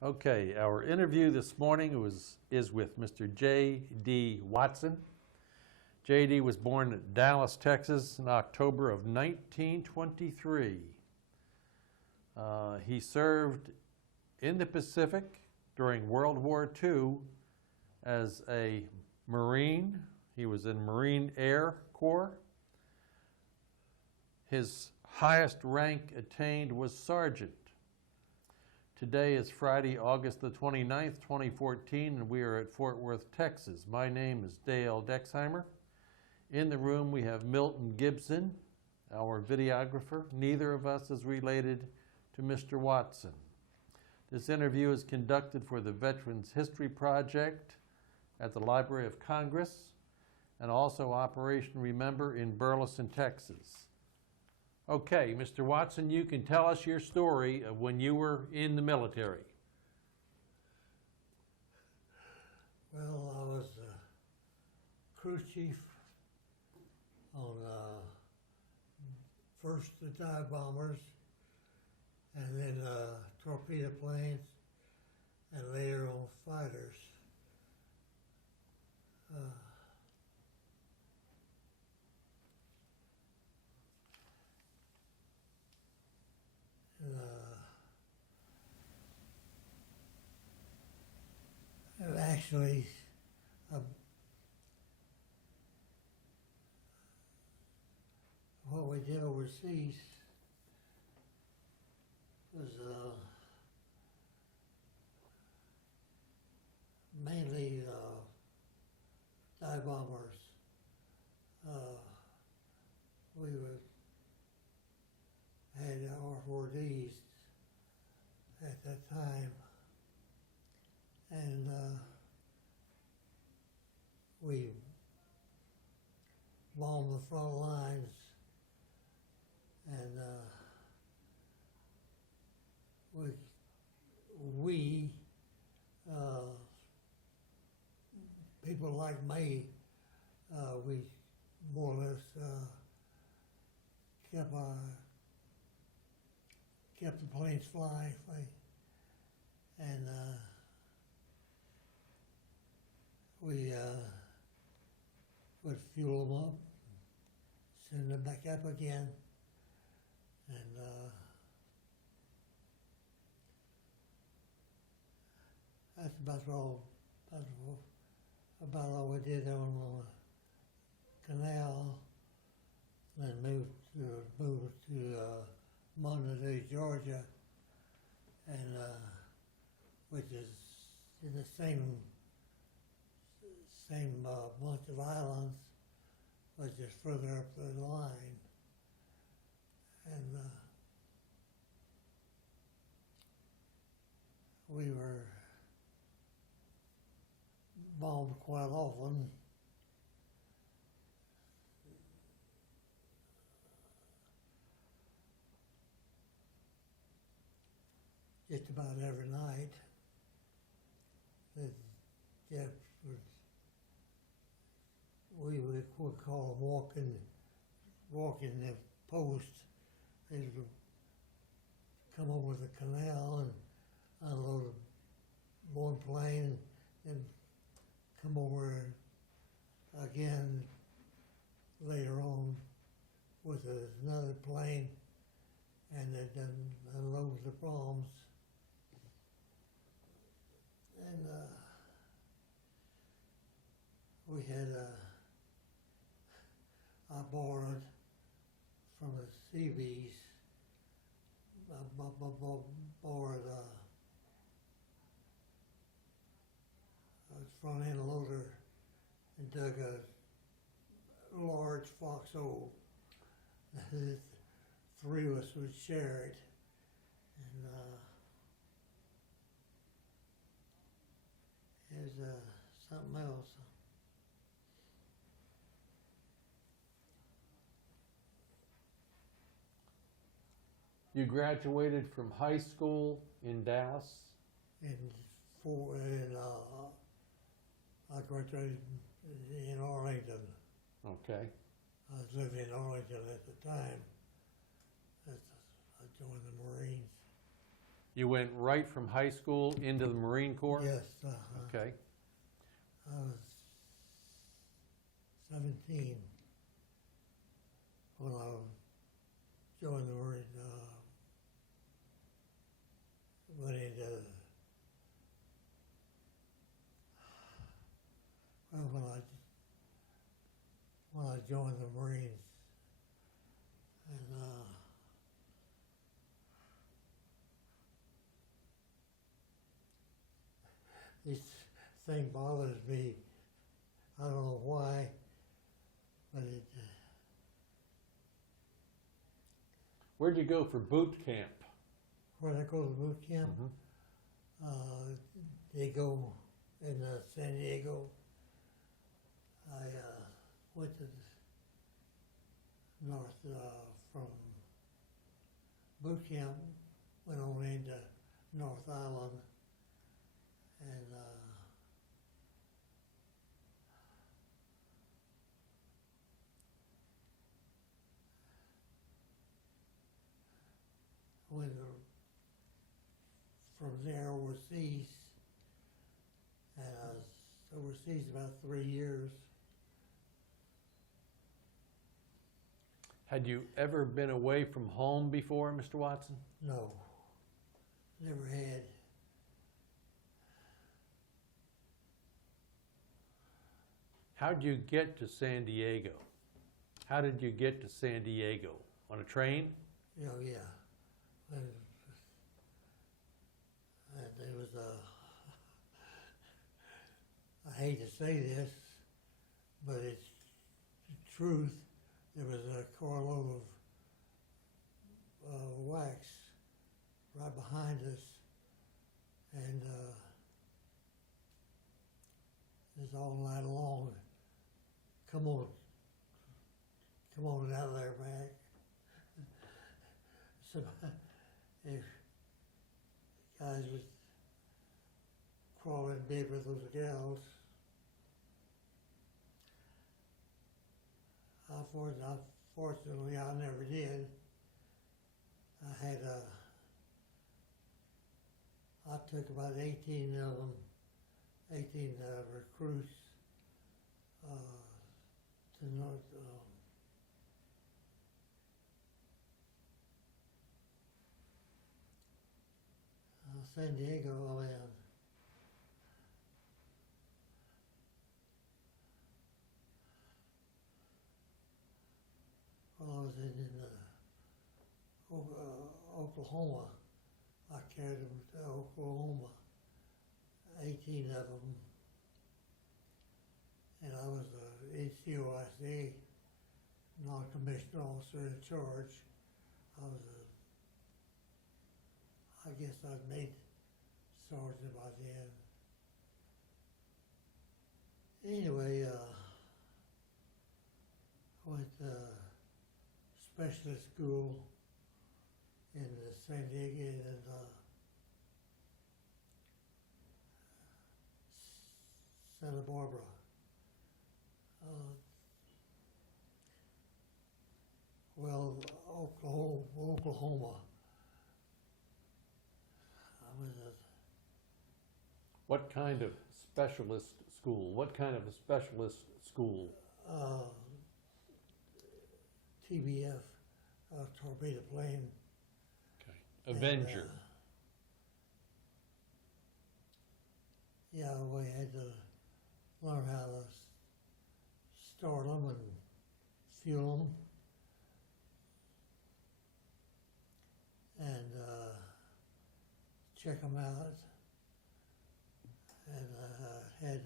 Okay, our interview this morning is with Mr. J.D. Watson. J.D. was born in Dallas, Texas in October of 1923. He served in the Pacific during World War II as a Marine. He was in Marine Air Corps. His highest rank attained was Sergeant. Today is Friday, August the 29th, 2014, and we are at Fort Worth, Texas. My name is Dale Dexheimer. In the room we have Milton Gibson, our videographer. Neither of us is related to Mr. Watson. This interview is conducted for the Veterans History Project at the Library of Congress and also Operation Remember in Burleson, Texas. Okay, Mr. Watson, you can tell us your story of when you were in the military. Well, I was a crew chief on first the dive bombers, and then torpedo planes, and later on fighters. And actually, what we did overseas was mainly dive bombers. We had R4Ds at that time, and we bombed the front lines, and we people like me, we more or less kept the planes flying, and we would fuel them up, send them back up again, and that's about all we did on the canal. Then moved to Monterey, Georgia, and which is in the same bunch of islands, but just further up the line. And we were bombed quite often. Just about every night. Jeff we would call them walking the post. They would come over the canal and unload one plane and come over again later on with another plane, and then unload the bombs. And we had I borrowed from the Seabees. I borrowed a front end loader and dug a large foxhole. Three of us would share it, and there's something else. You graduated from high school in Dallas? I graduated in Arlington. Okay. I was living in Arlington at the time. I joined the Marines. You went right from high school into the Marine Corps? Yes, Okay. I was 17 when I joined the Marine, went into, well, when I joined the Marines, and this thing bothers me. I don't know why, but it. Where'd you go for boot camp? Where'd I go to boot camp? They go in San Diego. I went to north from boot camp, went on into North Island, and went from there overseas, and I was overseas about 3 years. Had you ever been away from home before, Mr. Watson? No, never had. How'd you get to San Diego? How did you get to San Diego? On a train? Yeah. And there was I hate to say this, but it's the truth. There was a carload of wax right behind us, and it's all night long. Come on out of there, Mac. So if guys would crawl in bed with those gals, unfortunately, I never did. I took about 18 of them, 18 recruits to North. San Diego, Well, I was in Oklahoma. I carried them to Oklahoma, 18 of them, and I was a NCOIC, non-commissioned officer in charge. I guess I'd made sergeant by then. Anyway, I went to specialist school in San Diego and Santa Barbara. Oklahoma. I was What kind of specialist school? What kind of a specialist school? TBF, torpedo plane. Okay. Avenger. Yeah, we had to learn how to start them and fuel them. And check them out. And I had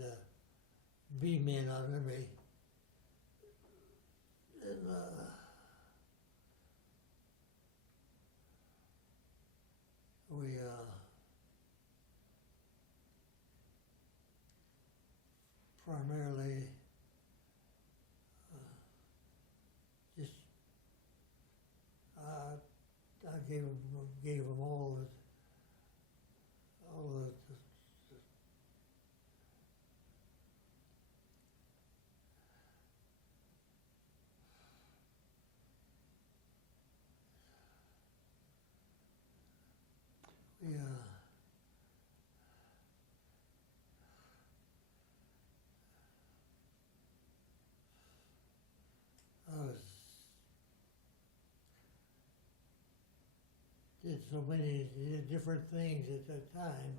B-men under me. And we primarily just I gave them all the Yeah. I was did so many different things at that time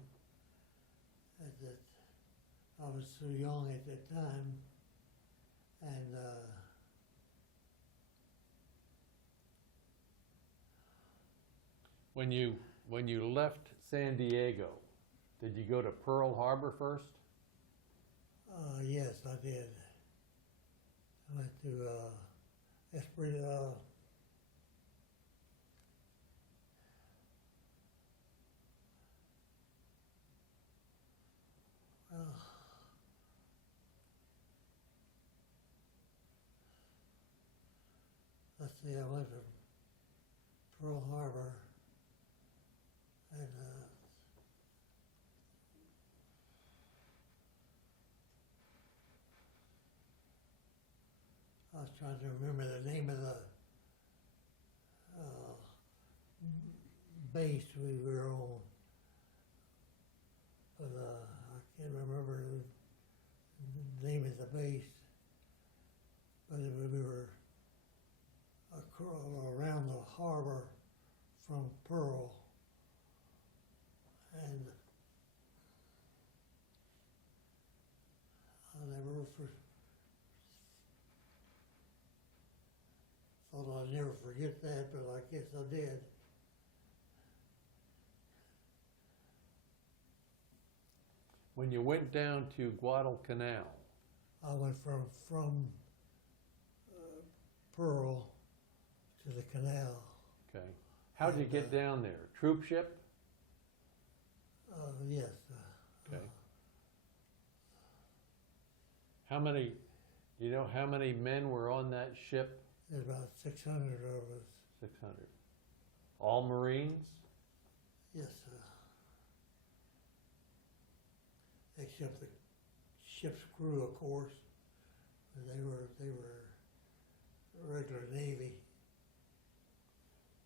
that I was so young at that time, and When you left San Diego, did you go to Pearl Harbor first? yes, I did. I went to Esprit. Let's see, I went to Pearl Harbor, and I was trying to remember the name of the base we were on, but I can't remember the name of the base, but we were around the harbor from Pearl, and I never thought I'd never forget that, but I guess I did. When you went down to Guadalcanal, I went from Pearl to the canal. okay, how'd you get down there? Troop ship? Yes. Okay. How many, you know how many men were on that ship? There's about 600 of us. 600. All Marines? Yes, except the ship's crew, of course. They were regular Navy.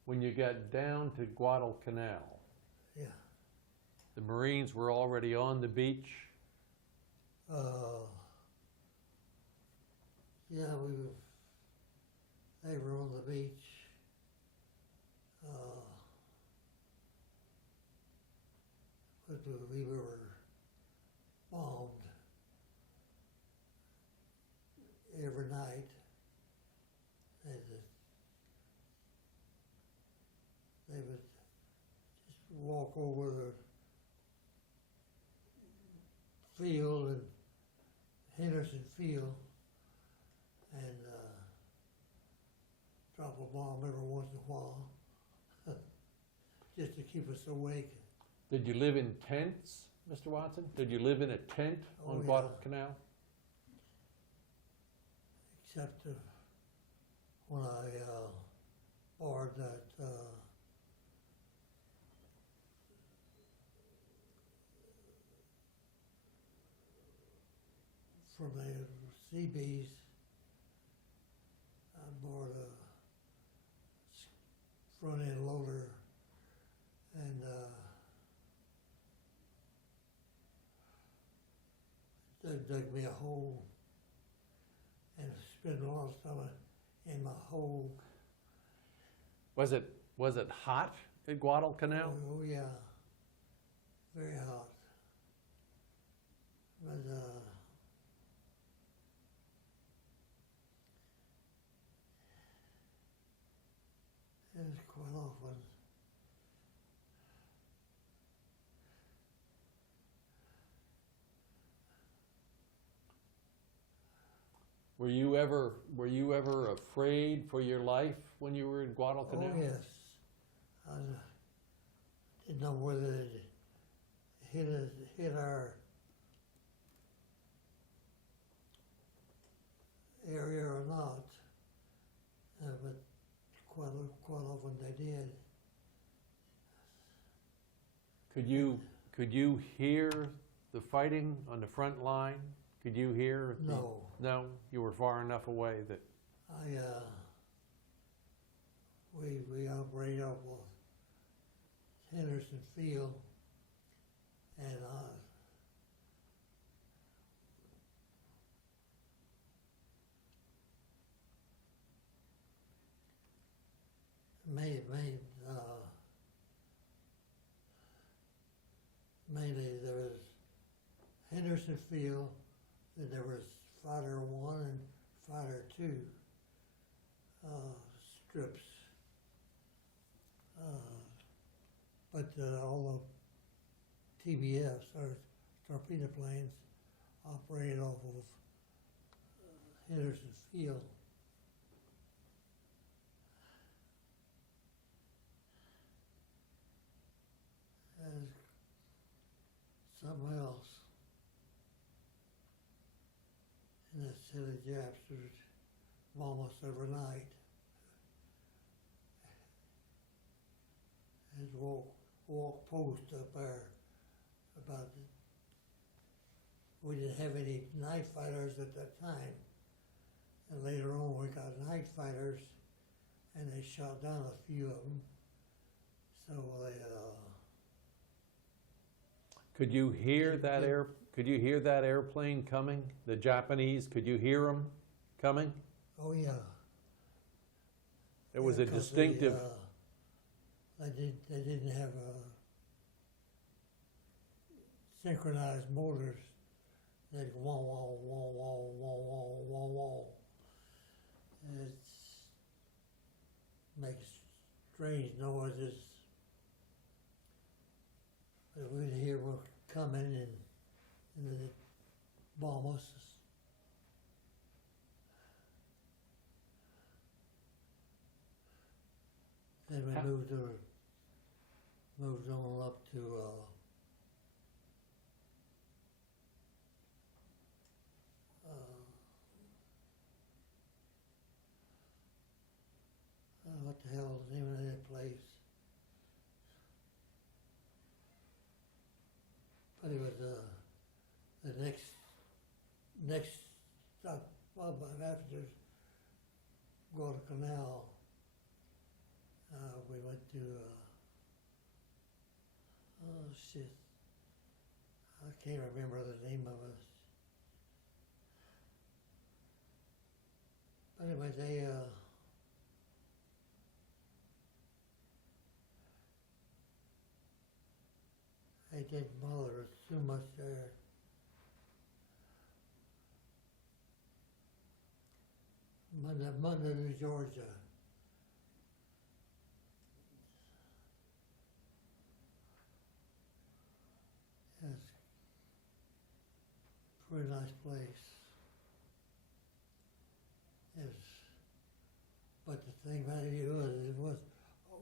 When you got down to Guadalcanal, Yeah. the Marines were already on the beach? Yeah, they were on the beach. But we were bombed every night. They would just walk over the field and Henderson Field and drop a bomb every once in a while just to keep us awake. Did you live in tents, Mr. Watson? Did you live in a tent on Oh, yeah. Guadalcanal? Except when I borrowed that from the Seabees, I borrowed a front end loader, and they dug me a hole and spent a lot of time in my hole. Was it hot at Guadalcanal? Oh yeah, very hot. But it was quite often. Were you ever afraid for your life when you were in Guadalcanal? Oh yes, I didn't know whether it hit our area or not, but quite often they did. Could you hear the fighting on the front line? Could you hear? No. No, you were far enough away that. We operate off of Henderson Field, and mainly there was Henderson Field, then there was Fighter 1 and Fighter 2 strips. But all the TBFs, or torpedo planes, operated off of Henderson Field. And something else. And that silly Japs would almost every night. His walk post up there about it. We didn't have any night fighters at that time. And later on we got night fighters and they shot down a few of them. So they, Could you hear that Could you hear that airplane coming? The Japanese, could you hear them coming? oh yeah. It was a 'Cause distinctive. They didn't have synchronized motors. They'd wah wah wah wah wah wah wah wah. And it makes strange noises. But we'd hear them coming and they'd bomb us. Then we moved on up to what the hell is the name of that place? But it was the next stop up after Guadalcanal. We went to, oh shit, I can't remember the name of it. But anyway, they didn't bother us too much there. Monday to Georgia. Yes, pretty nice place. Yes, but the thing about it was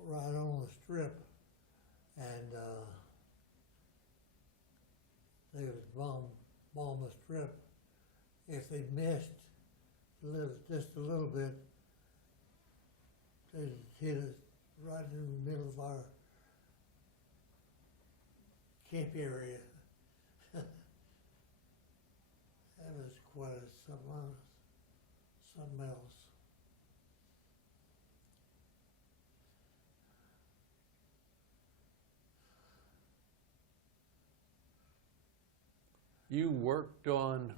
right on the strip, and they would bomb the strip. If they missed just a little bit, they'd hit us right in the middle of our camp area. That was quite something else. You worked on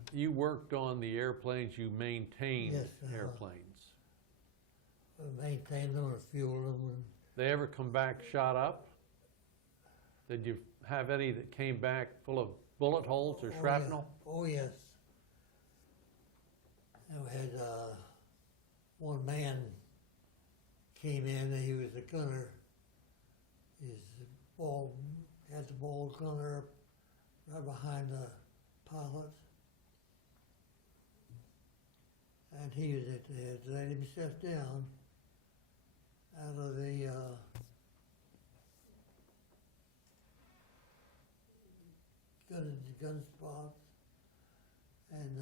the airplanes. You maintained Yes, airplanes. Maintained them and fueled them. And They ever come back shot up? Did you have any that came back full of bullet holes or shrapnel? Yeah. Oh yes. And we had one man came in and he was a gunner. Had the ball gunner up right behind the pilot. And he had let himself down out of the gun spot, and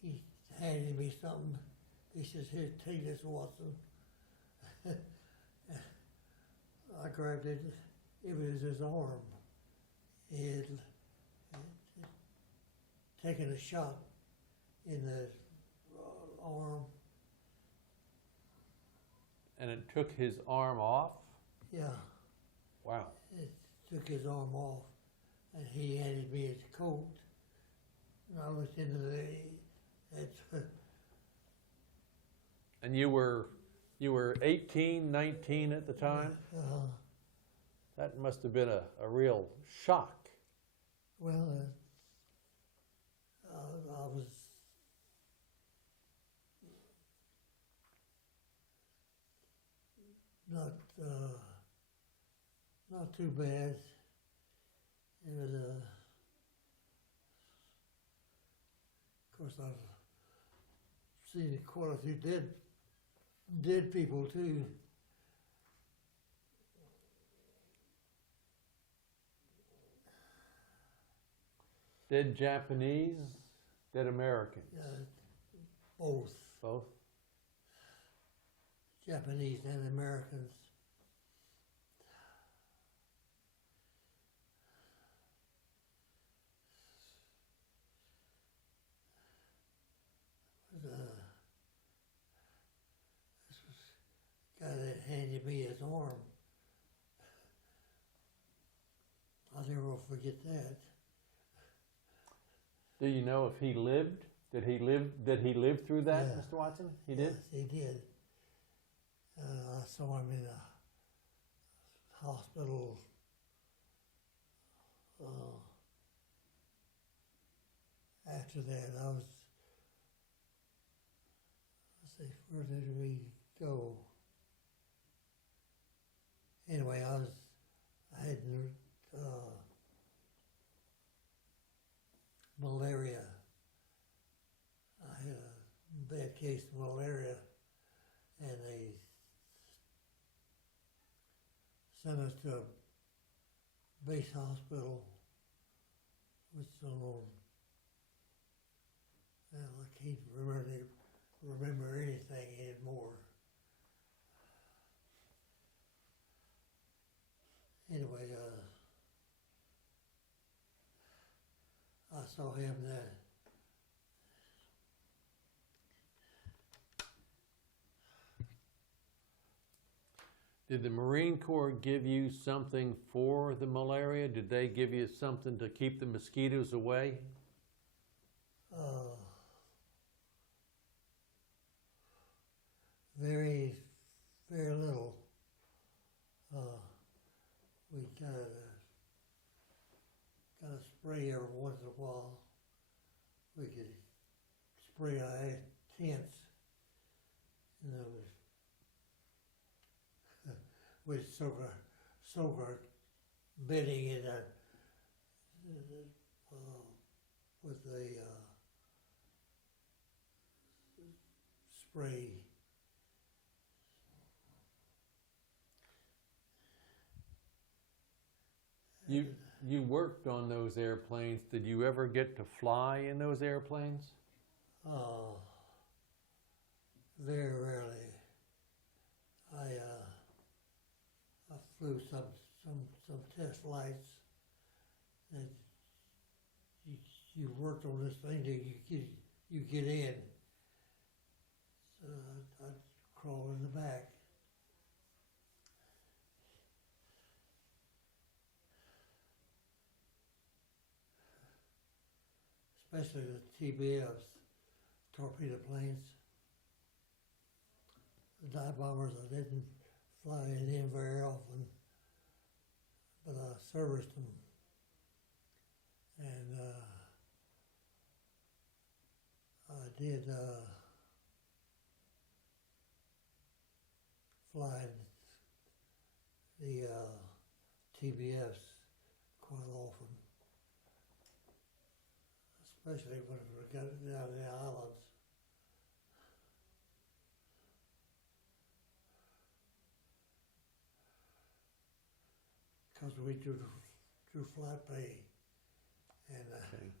he handed me something. He says, "Here, take this, Watson." I grabbed it. It was his arm. He had taken a shot in the arm. And it took his arm off? Yeah, Wow. it took his arm off, and he handed me his coat. And I looked into it's And you were 18, 19 at the time? That must have been a real shock. well, I was not not too bad. It was of course I've seen quite a few dead people too. Dead Japanese, dead Americans? Both Both? Japanese and Americans. This was the guy that handed me his arm. I'll never forget that. Do you know if he lived? Did he live through that, Yeah. Mr. Watson? He did? Yes, he did. I saw him in a hospital. After that, let's see, where did we go? Anyway, I had malaria. I had a bad case of malaria, and they sent us to a base hospital, which well, I can't remember anything anymore. Anyway, I saw him then. Did the Marine Corps give you something for the malaria? Did they give you something to keep the mosquitoes away? Very, very little. We got a spray every once in a while. We could spray our tents, and we'd soak our bedding in with the spray. You worked on those airplanes. Did you ever get to fly in those airplanes? Very rarely. I flew some test flights, and you worked on this thing till you get in. So I'd crawl in the back. Especially the TBFs, torpedo planes. The dive bombers, I didn't fly in very often, but I serviced them. And I did fly the TBFs quite often. Especially when we got down in the islands. Because we do flat pay, and Okay.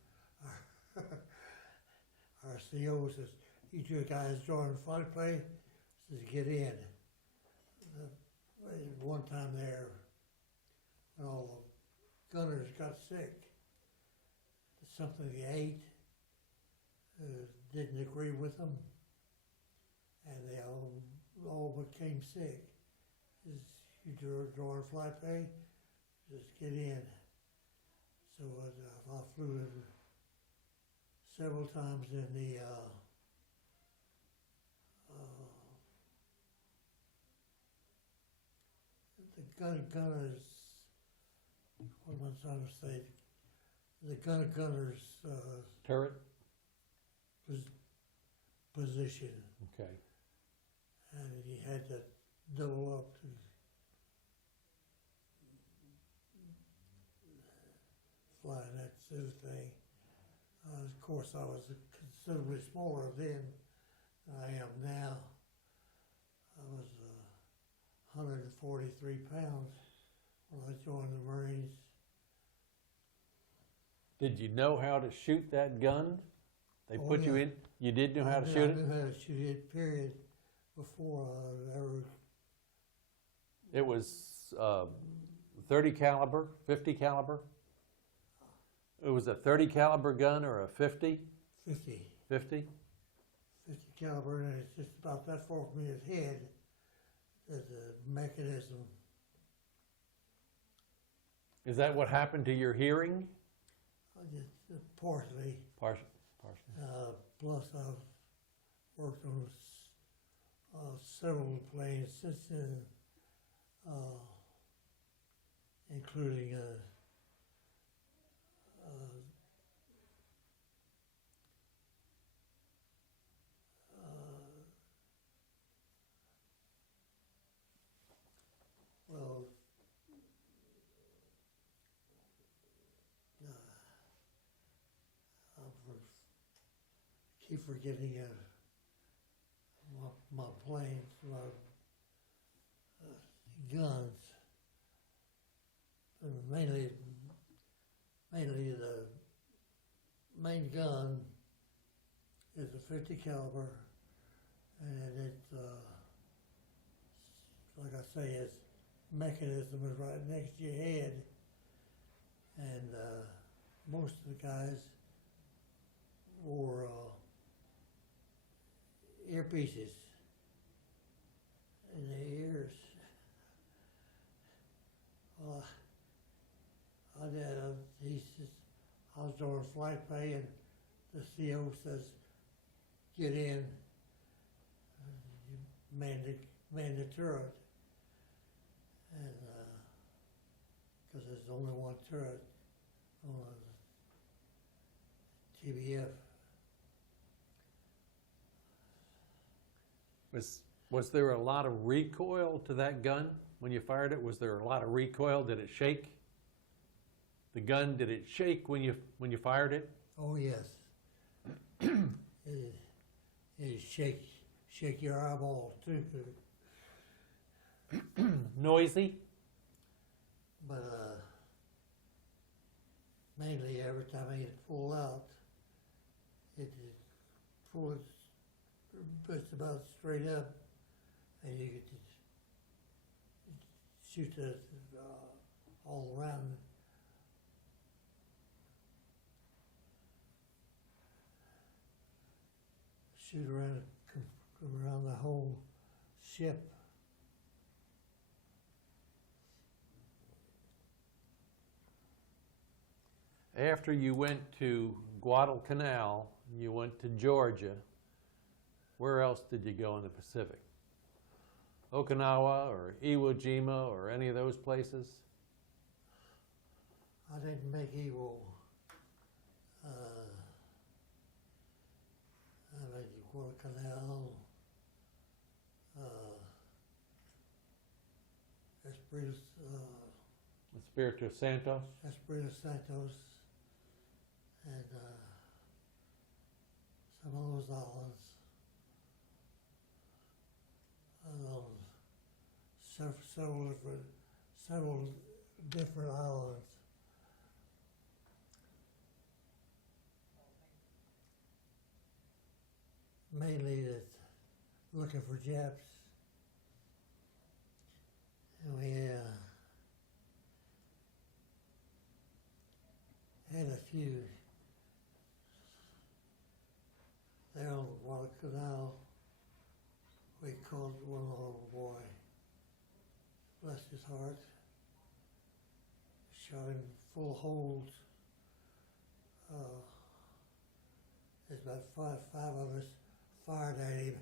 our CO says, "You two guys join flat pay," says, "Get in." One time there, when all the gunners got sick, something they ate didn't agree with them, and they all became sick. you drawing flight pay, just get in. So I flew in several times in the gunners. What am I trying to say? The gunners Turret? position, Okay. and you had to double up to fly in that sort of thing. Of course, I was considerably smaller then than I am now. I was 143 pounds when I joined the Marines. Did you know how to shoot that gun? They Oh, put you yeah. in? You did know how to shoot I it? knew how to shoot it, period, before I ever. It was 30 caliber, 50 caliber? It was a 30 caliber gun or a 50? 50 50? caliber, and it's just about that far from his head. There's a mechanism. Is that what happened to your hearing? Just partially. Partially. Plus, I've worked on several planes since then, including well, keep forgetting my planes, my guns, and mainly the main gun is a 50 caliber, and it's like I say, its mechanism is right next to your head, and most of the guys wore earpieces in their ears. Well, I did. He says, I was doing flight pay, and the CO says, "Get in." You man the turret, and because there's only one turret on a TBF. Was there a lot of recoil to that gun when you fired it? Was there a lot of recoil? Did it shake? The gun, did it shake when you fired it? Oh yes, it shake your eyeballs too. Noisy? But mainly every time I get it full out, it pulls just about straight up, and you get to shoot it all around. Shoot around the whole ship. After you went to Guadalcanal, you went to Georgia. Where else did you go in the Pacific? Okinawa or Iwo Jima or any of those places? I didn't make Iwo. I made Guadalcanal, Espiritu Santo? Espiritu Santos, and some of those islands. Several different islands. Mainly that looking for Japs. And we had a few there on Guadalcanal. We called one little boy. bless his heart, shot him full of holes. There's about five of us fired at him.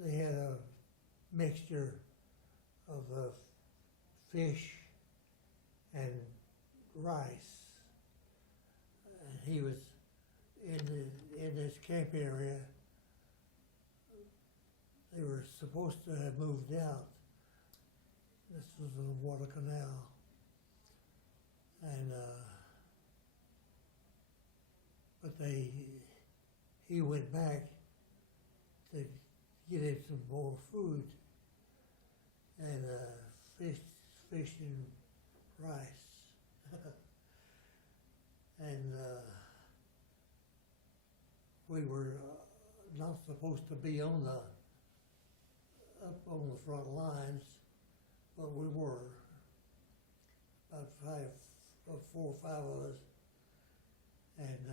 They had a mixture of fish and rice. And he was in this camp area. They were supposed to have moved out. This was a water canal. And, but he went back to get him some more food and fish and rice. And we were not supposed to be up on the front lines, but we were. About 4 or 5 of us, and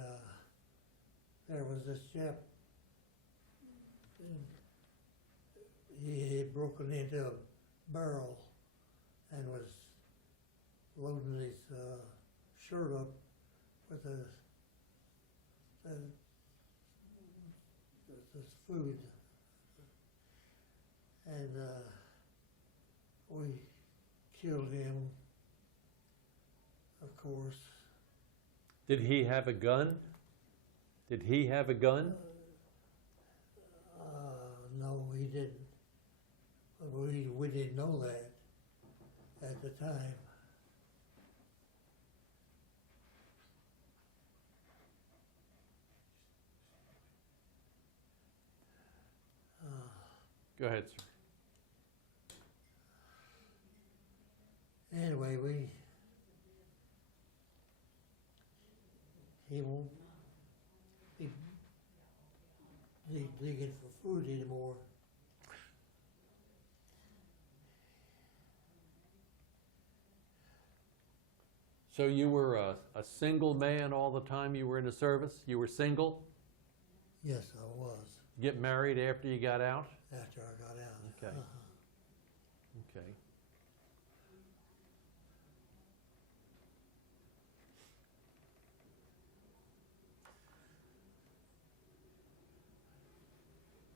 there was this chap. He had broken into a barrel and was loading his shirt up with this food, and we killed him. Of course. Did he have a gun? Did he have a gun? No, he didn't. We didn't know that at the time. Go ahead, sir. Anyway, he won't be digging for food anymore. So you were a single man all the time you were in the service? You were single? Yes, I was. Get married after you got out? After I got out. Okay. Okay.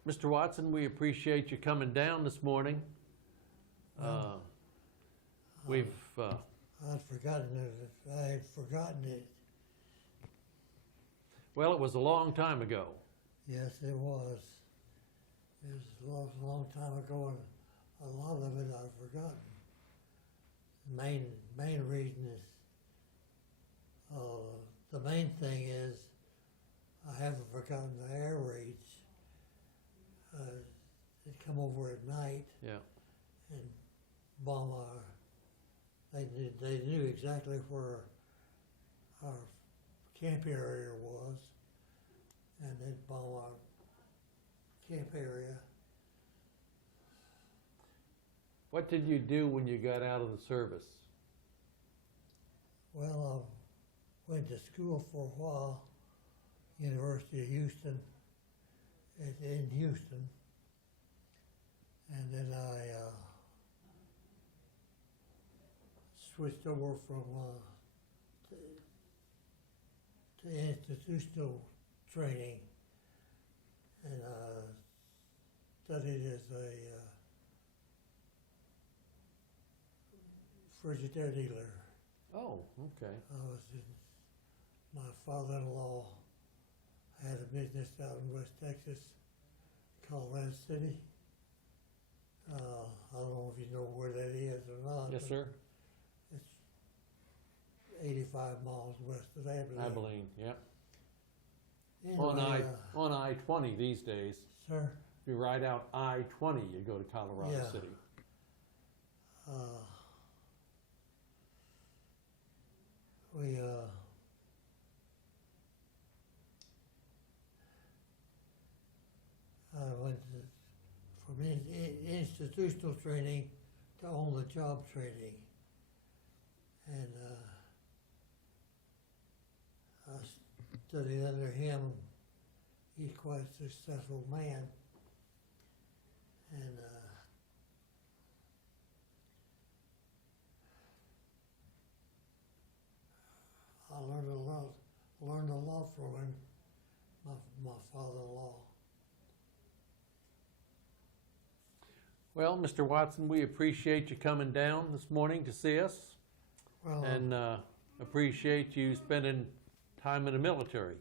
Mr. Watson, we appreciate you coming down this morning. We've I'd forgotten it. I had forgotten it. well, it was a long time ago. Yes, it was. It was a long time ago, and a lot of it I've forgotten. Main reason is, the main thing is, I haven't forgotten the air raids. They'd come over at night Yeah. and bomb they knew exactly where our camp area was, and they'd bomb our camp area. What did you do when you got out of the service? Well, I went to school for a while, University of Houston, in Houston, and then I switched over from to institutional training, and studied as a Frigidaire dealer. Oh, okay. My father-in-law had a business out in West Texas, Colorado City. I don't know if you know where that is or not. Yes, sir. It's 85 miles west of Abilene. Abilene, yeah. Anyway, On I-20 these days. Sir? If you ride out I-20, you go to Colorado Yeah. City. I went from institutional training to on-the-job training, and I studied under him. He's quite a successful man, And I learned a lot from him, my father-in-law. Well, Mr. Watson, we appreciate you coming down this morning to see us, Well, and appreciate you spending time in the military.